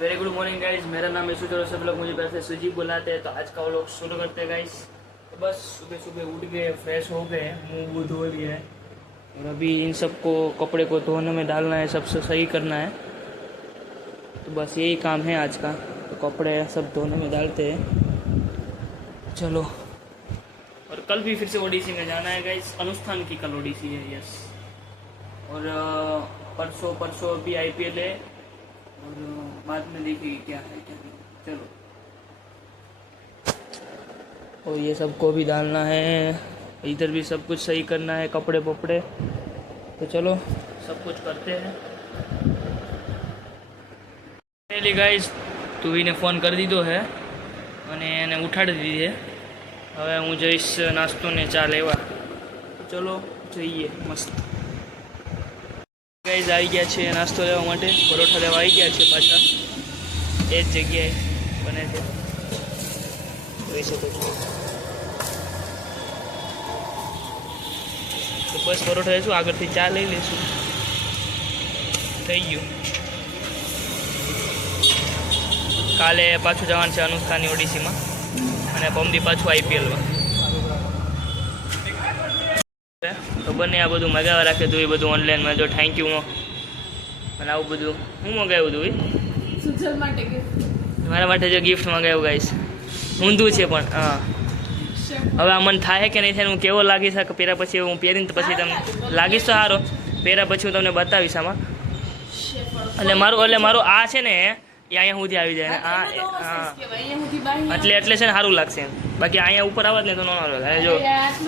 Very good morning guys, मेरा नाम है सुजल और सब लोग मुझे वैसे सुजी बुलाते हैं। तो आज का वो लोग शुरू करते हैं गाइस। तो बस सुबह सुबह उठ गए, फ्रेश हो गए, मुंह वूह धो लिए और अभी इन सबको कपड़े को धोने में डालना है, सबसे सही करना है। तो बस यही काम है आज का। तो कपड़े सब धोने में डालते हैं। चलो, और कल भी फिर से ओडीसी में जाना है गाइस। अनुष्ठान की कल ओडीसी है, यस। और परसों भी आईपीएल है और बाद में देखेंगे क्या है क्या नहीं। चलो, और ये सबको भी डालना है, इधर भी सब कुछ सही करना है, कपड़े वपड़े। तो चलो सब कुछ करते हैं। पहले गाइस તુવીને ફોન કરી દીધો છે અને એને ઉઠાડી દીધી છે। હવે હું જઈશ નાસ્તો ને ચા લેવા। ચલો જઈએ। મસ્ત ગાઈઝ આવી ગયા છે નાસ્તો લેવા માટે, પરોઠા લેવા આવી ગયા છે પાછા। એ જ જગ્યાએ બને છે, જોઈ શકો છો। તો બસ પરોઠા લઈશું, આગળથી ચા લઈ લઈશું। થઈ ગયું। કાલે પાછું જવાનું છે અનુષ્ઠાનની ઓડિસીમાં અને પમદી પાછું આઈપીએલમાં। તો બંને આ બધું મગાવવા રાખે હતું, એ બધું ઓનલાઈનમાં જો થેન્ક યુ અને આવું બધું હું મગાવ્યું હતું સુજલ માટે ગિફ્ટ, મારા માટે જો ગિફ્ટ મગાવ્યું ગાઈસ। ઊંધું છે પણ હા, હવે આ મને થાય કે નહીં થાય, હું કેવો લાગી શકે પહેરા પછી, હું પહેરીને તો પછી તમને લાગીશ તો સારો, પહેરા પછી હું તમને બતાવીશ આમાં। એટલે મારું આ છે ને એ અહીંયા સુધી આવી જાય ને આ એટલે છે ને સારું લાગશે। બાકી અહીંયા ઉપર આવત ને તો ન આવે। અને જો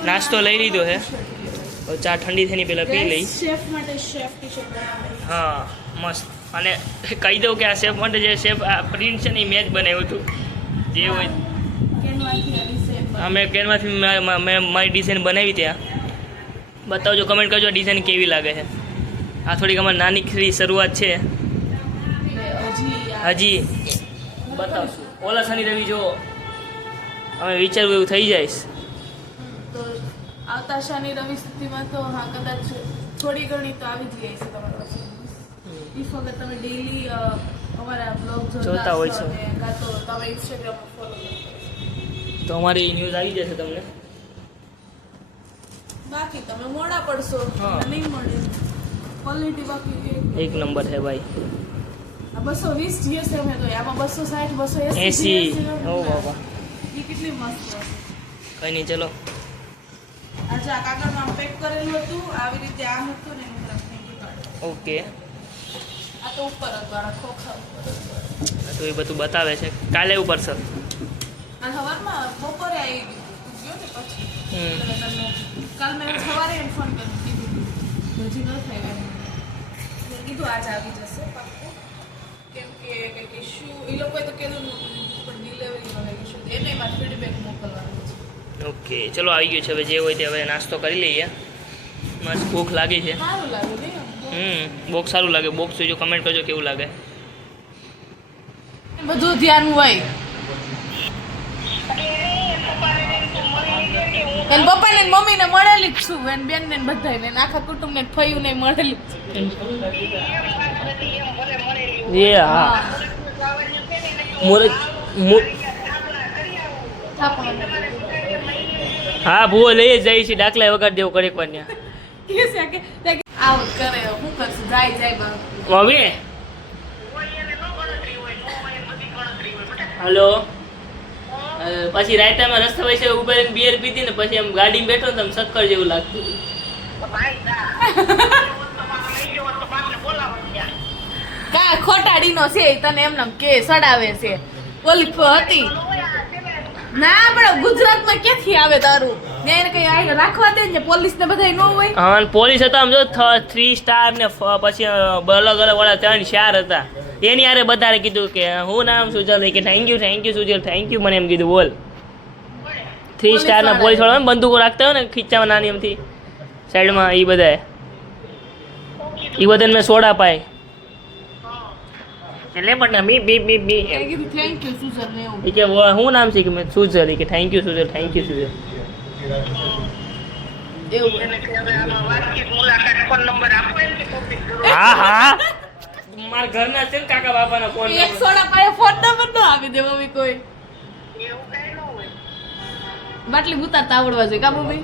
નાસ્તો લઈ લીધો છે, ચા ઠંડી થઈને પહેલાં પી લઈ। શેફ માટે શેફ ટી-શર્ટ બનાવી। હા મસ્ત। અને કહી દઉં કે આ શેફ માટે જે શેફ આ પ્રિન્ટ છે ને એ મેં જ બનાવ્યું હતું। જે હોય મેં કેનવાસથી મેં મારી ડિઝાઇન બનાવી ત્યાં। બતાવજો, કમેન્ટ કરજો ડિઝાઇન કેવી લાગે છે। આ થોડીક અમારી નાની શરૂઆત છે, હજી બતાવશું। ઓલા શનિ રવિ જો અમે વિચારવું એવું થઈ જાય। તો આવતા શનિ રવિ સુધીમાં તો હા કદાચ થોડી ઘણી તો આવી જ ગઈ છે તમારી પાસે। ઇફ અગર તમે ડેઈલી અમારા બ્લોગ જોતા હોય છો કાં તો તમે ઇન્સ્ટાગ્રામ પર ફોલો કરો તો અમારી ન્યૂઝ આવી જશે તમને। બાકી તમે મોડા પડશો, નહીં મળે ક્વોલિટી બાકી એક નંબર છે ભાઈ। 220 જીએસએમ है तो આમાં 260 280 ઓ બાબા, એ કેટલી મસ્ત છે। કઈ નહીં, ચલો આજે આ કાગળમાં પેક કરેલું હતું, આવી રીતે આમ હતું ને એનું થેન્ક યુ કાર્ડ। ઓકે, આ તો ઉપર હતું, આ ખોખા ઉપર તો એ બધું બતાવે છે। કાલે ઉપર સર આ સવારમાં બપોરે આવી ગયો ને પછી કાલ મેં સવારે એમ ફોન કર્યો, કીધું હજી ન થઈ ગયું, કીધું આજ આવી જશે પાક્કું, કેમ કે કંઈક ઇશ્યુ એ લોકોએ તો કીધું પણ ડિલિવરીનો ઇશ્યુ એને મારે ફીડબેક મોકલવાનું છે। ઓકે ચલો, આવી ગયું છે। હવે જે હોય તે હવે નાસ્તો કરી લઈએ। મસ્ત ભૂખ લાગી છે। સારું લાગે નહીં? બોક્સ સારું લાગે। બોક્સ જોજો, કમેન્ટ કરજો કેવું લાગે। બધું ધ્યાન હોય, એન પપ્પા ને મમ્મી ને મળેલી જ છું, એન બેન ને બધાને, આખા કુટુંબ ને ફયું ને મળેલી એ હા, હા ભૂવો લઈ જ જાય છે, ડાકલા વગાડ દેવું કરે પણ આવું કરે, હું કરશું, જાય જાય બાપ મમ્મી। હલો, પછી રાયતામાં રસ્તા વચ્ચે ઉભા રહીને બિયર પીધી ને પછી એમ ગાડીમાં બેઠો ને તમે શક્કર જેવું લાગતું। કા ખોટાડીનો છે તને એમને કે સડાવે છે, ઓલી હતી ના પણ ગુજરાતમાં ક્યાંથી આવે દારૂ, ને એને કઈ રાખવા દે ને પોલીસ ને બધા ન હોય। હા પોલીસ હતા આમ જો 3 સ્ટાર ને પછી અલગ અલગ વાળા 3 4 હતા। એની યારે બધાએ કીધું કે હું નામ સુજલ, કે thank you Sujal, thank you મને એમ કીધું। બોલ 3 સ્ટાર ના પોલીસ વાળા બંદૂકો રાખતા હોય ને ખીચામાં નાની એમથી સાઈડમાં, એ બધાને મેં સોડા પાય એટલે પણ બી બી બી બી થેન્ક યુ સુજલ ને એવું કે હું નામ છે કે મેં સુજલ, કે thank you Sujal, thank you Sujal એવું। હા હા મારા ઘરના છે ને કાકા બાપાના ફોન એક સોડા પાસે ફોન નંબર ન આપી દે મમ્મી કોઈ બાટલી ઉતારતા આવડવા જોઈએ કા મમ્મી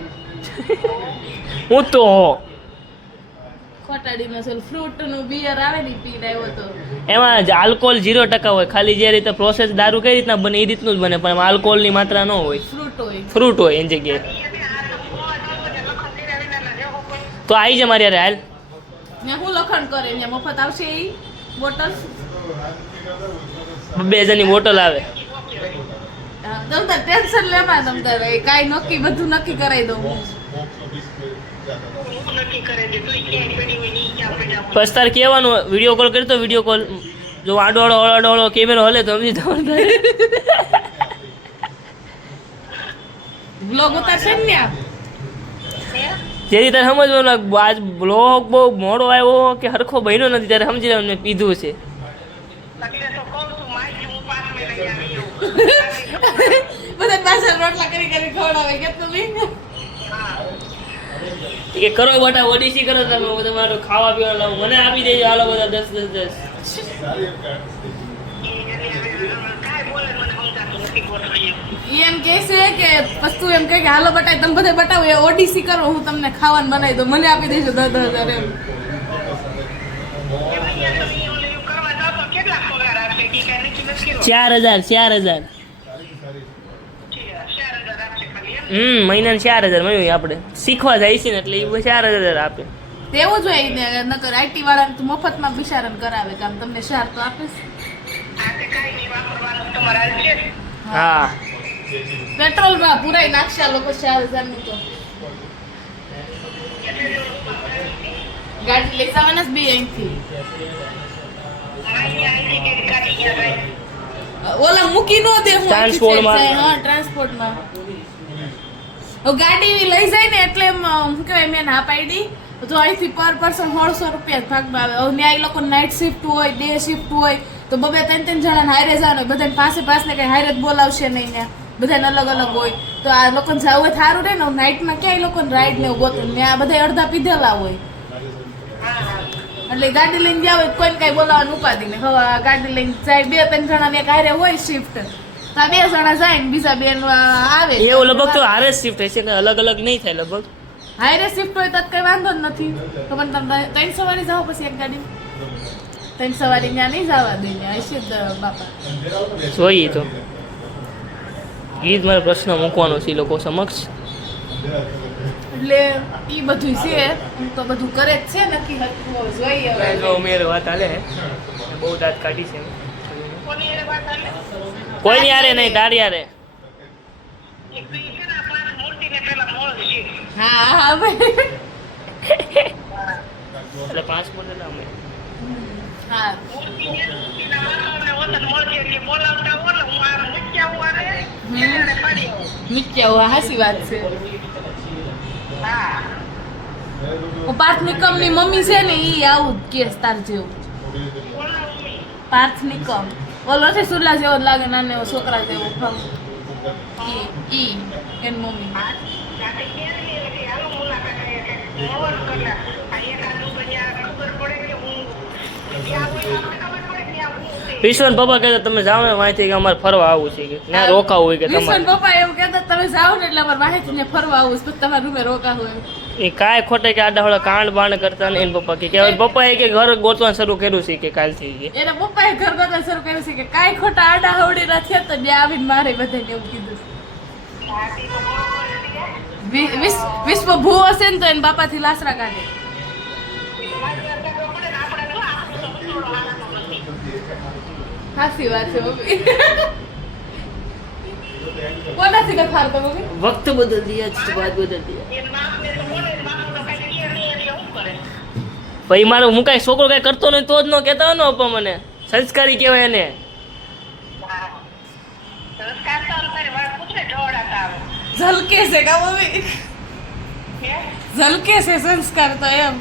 હું તો ખોટાડીનો સોલ ફ્રૂટ નું બિયર આવે ને પીને આવ્યો તો એમાં જ આલ્કોહોલ 0% હોય, ખાલી જે રીતે પ્રોસેસ દારૂ કઈ રીતના બને એ રીતનું જ બને, પણ એમાં આલ્કોહોલની માત્રા ન હોય, ફ્રૂટ હોય ફ્રૂટ હોય એની જગ્યાએ. તો આવી જાય મારી યાર હાલ. ત્યાં હું લખણ કરે ત્યાં મફત આવશે એ બોટલ 2000 બોટલ આવે. તમ તાર ટેન્શન લેવા તમ તારે કાઈ નક્કી બધું નક્કી કરાવી દઉં હું બસ તાર કહેવાનું વિડીયો કોલ કરતો, વિડીયો કોલ જો આડો આડો કેમેરો હલે તો સમજી જવાનું. બ્લોગ ઉતારશે ને ત્યાં જેથી તારે સમજવાનું આજ બ્લોગ બહુ મોડો આવ્યો કે હરખો બન્યો નથી ત્યારે સમજી લેવાનું મેં પીધું છે. બધા પાછળ રોટલા કરી ખવડાવે કે તમે કે કરો બટા ઓડીસી કરો તમે, હું તમારું ખાવા પીવા લાવું, મને આપી દેજો હાલો બધા 10. એમ કે છે કે વસ્તુ એમ કહે કે હાલો બટાય તમે બધે બતાવો એ ઓડીસી કરો હું તમને ખાવાનું બનાવી દઉં, મને આપી દેજો 10,000 એમ. 4,000 મહિનાને 4,000 મળ્યું. આપણે શીખવા જાય છે ને એટલે એ 4,000 આપે. તેવું જ હોય ને, નકર આઈટી વાળાને તો મફતમાં બિચારાને કરાવે કામ, તમને શાર તો આપે છે. હા પેટ્રોલમાં પુરાઈ નાખશે આ લોકો 4,000 નું તો. ગાડી લઈ જવાના જ બે અહીંથી ઓલા મૂકી નો દે હું ટ્રાન્સપોર્ટમાં. હા ટ્રાન્સપોર્ટમાં ગાડી લઈ જાય ને એટલે એમ શું કહેવાય મેં ના પાડી તો અહીંથી પર પર્સન 150 રૂપિયા ભાગમાં આવે. હવે ત્યાં એ લોકો નાઇટ શિફ્ટ હોય, ડે શિફ્ટ હોય તો 2-3 જણાને હારે જવાનું હોય, બધાને પાસે કઈ હારે જ બોલાવશે નહીં ત્યાં, બધાને અલગ અલગ હોય તો આ લોકોને જવું હોય સારું રહે ને. નાઇટમાં ક્યાંય લોકોને રાઈડ ને એવું ગોતું ને આ બધા અડધા પીધેલા હોય એટલે ગાડી લઈને જાવ કોઈને કઈ બોલાવવાનું ઉપાધિ ને. હવે ગાડી લઈને જાય 2-3 જણા ને હારે હોય શિફ્ટ તો 2 જણા જાય ને બીજા 2 આવે. એવું લગભગ તો હારે શિફ્ટ હશે ને અલગ અલગ નહીં થાય લગભગ. હારે શિફ્ટ હોય તો કઈ વાંધો જ નથી. તો પણ તમે 3 સવારી જાઓ પછી એક ગાડી 3 સવારી ત્યાં નહીં જવા દે ત્યાં હશે જ બાપા. જોઈએ તો એ જ મારો પ્રશ્ન મૂકવાનો છે એ લોકો સમક્ષ. એટલે ઈ બધું છે હું તો બધું કરે જ છે નક્કી હરખું જોઈએ હવે. મેરે વાત હાલે બહુ દાંત કાઢી છે. કોઈ ની યારે નહીં તારી યારે. હા હા ભાઈ એટલે 5 બોલે અમે હા મિત્યા હાસી વાત છે. પાર્થ નિકમ ની મમ્મી છે ને ઈ આવું જ કેસ તાર જેવું. પાર્થ નિકમ ઓલો છે સુરલા જેવો જ લાગે, નાનો એવો છોકરા જેવો ઈ એની મમ્મી. વિશ્વન પપ્પા કહેતા તમે જાઓ ને વાંચી કે અમારે ફરવા આવવું છે કે ત્યાં રોકાવું હોય કે વિશ્વન તમારે પપ્પા એવું કહેતા તમે જાઓ ને એટલે અમારે માહિતી ને ફરવા આવું છે તમારે રૂમે રોકાવું હોય. એ કાંઈ ખોટે કે આડા હળા કાંડ બાંડ કરતા ને એના પપ્પા કે પપ્પાએ કે ઘર ગોતવાનું શરૂ કર્યું છે કે કાલથી. એના પપ્પાએ ઘર ગોતવાનું શરૂ કર્યું છે કે કાંઈ ખોટા આડા હવડી ના થયા તો ત્યાં આવીને મારે બધાને એવું કીધું. વિશ્વ ભૂ હશે ને તો એના બાપાથી લાસરા કાઢે. હાસી વાત છે મમ્મી. કોનાથી ન ખાતો મમ્મી? વક્ત બદલ દિયા છે, બાદ બદલ દિયા. ભાઈ મારો હું કાંઈ છોકરો કાંઈ કરતો નહીં તો જ ન કહેતા હોય ને પપ્પા મને સંસ્કારી કહેવાય એને. ઝલકે છે કા મમ્મી? ઝલકે છે સંસ્કાર તો એમ.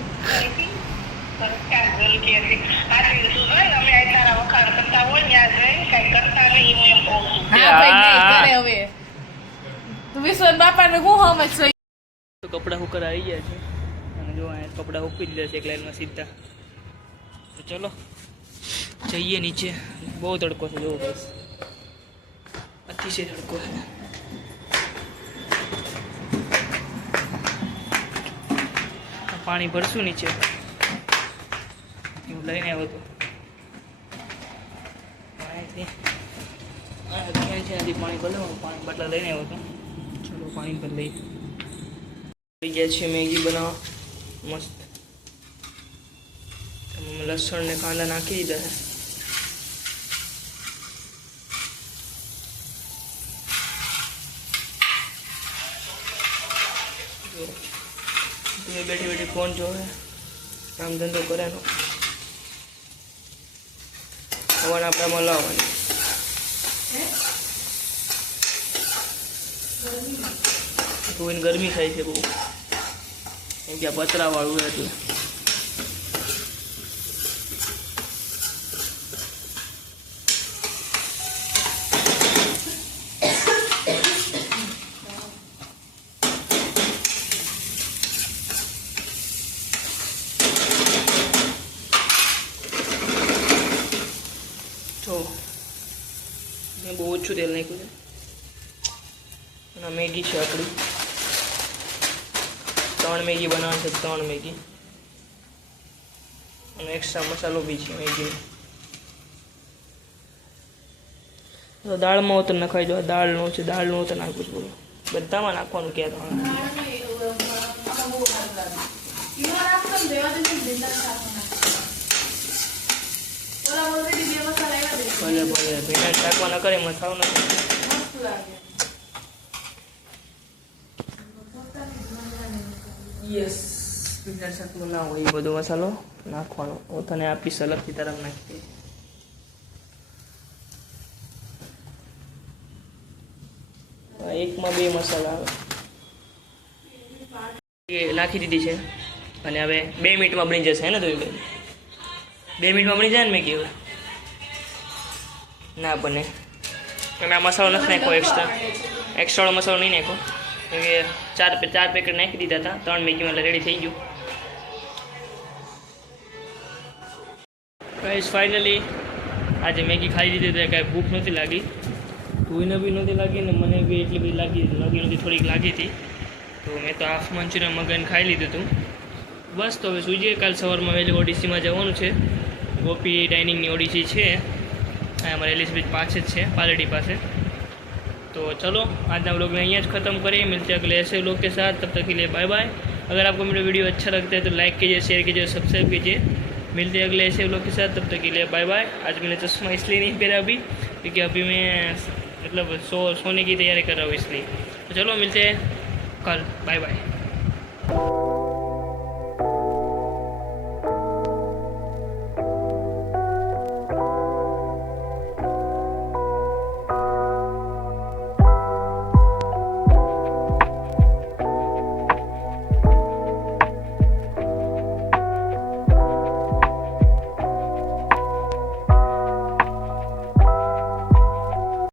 વિશ્વન બાપાને હું સમજ તો કપડા હુકર આવી ગયા છે અને જો અહીંયા કપડા હુકી દીધા છે એક લાઈનમાં સીધા. તો ચલો જઈએ નીચે, બહુ તડકો છે જોવો બસ, અતિશય તડકો છે. પાણી ભરશું નીચે, હું લઈને આવ્યો હતો અહીંયાથી પાણી ભરલે, પાણી બાટલા લઈને આવ્યો હતો. ચલો પાણી ભર લઈ ગયા છીએ મેગી બનાવવા મસ્ત. લસણ ને કાંદા નાખી દીધા છે. તમે બેઠી બેઠી ફોન જોવે, કામ ધંધો કરેનો, હવાના આપણામાં લાવવાની. તો એને ગરમી થાય છે બહુ, કેમ કે આ પતરાવાળું એટલે. તો મેં બહુ ઓછું તેલ નાખ્યું છે. અને મેગી છે આપણી, 3 મેગી બનાવવાની છે, 3 મેગી, અને એક્સ્ટ્રા મસાલો બી છે મેગી. તો દાળમાં તો નખાઈ દો, દાળનું છે, દાળનું તો નાખવું જ બોલો, બધામાં નાખવાનું ક્યાં તમારે. ભલે ભલે ભીના શાકમાં ન કરે મસાલો નથી. યસ, ભીના શાકમાં ના હોય એ બધો મસાલો નાખવાનો. હું તને આપીશ અલગથી તરફ નાખી. એકમાં 2 મસાલા આવે એ નાખી દીધી છે. અને હવે 2 મિનિટમાં બની જશે હે ને? તો 2 મિનિટમાં બની જાય ને મેગી? હવે ના બને. તમે આ મસાલો નથી નાખો, એક્સ્ટ્રા મસાલો નહીં નાખો, કેમ કે 4 પેકેટ નાખી દીધા હતા, 3 મેગીમાં એટલે રેડી થઈ ગયું. ગાઈસ ફાઇનલી આજે મેગી ખાઈ દીધી તો કાંઈ ભૂખ નથી લાગી, કોઈને બી નથી લાગી ને મને બી એટલી બધી લાગી નથી, થોડીક લાગી હતી. તો મેં તો હાફ મંચુરિયન મગાઈને ખાઈ લીધું હતું. બસ તો હવે સુઈ જઈએ, કાલ સવારમાં વહેલી ઓડીસીમાં જવાનું છે. ગોપી ડાઇનિંગની ઓડીસી છે, हमारे एलिसब्रिज पास है पालड़ी पास. तो चलो आज ना व्लॉग में यहाँ ख़त्म करें, मिलते हैं अगले ऐसे व्लॉग के साथ. तब तक के लिए बाय बाय. अगर आपको मेरा वीडियो अच्छा लगता है तो लाइक कीजिए, शेयर कीजिए, सब्सक्राइब कीजिए. मिलते हैं अगले ऐसे व्लॉग के साथ. तब तक के लिए बाय बाय. आज मैंने चश्मा इसलिए नहीं पहना अभी, क्योंकि अभी मैं मतलब सोने की तैयारी कर रहा हूँ इसलिए. तो चलो मिलते हैं कल. Bye bye.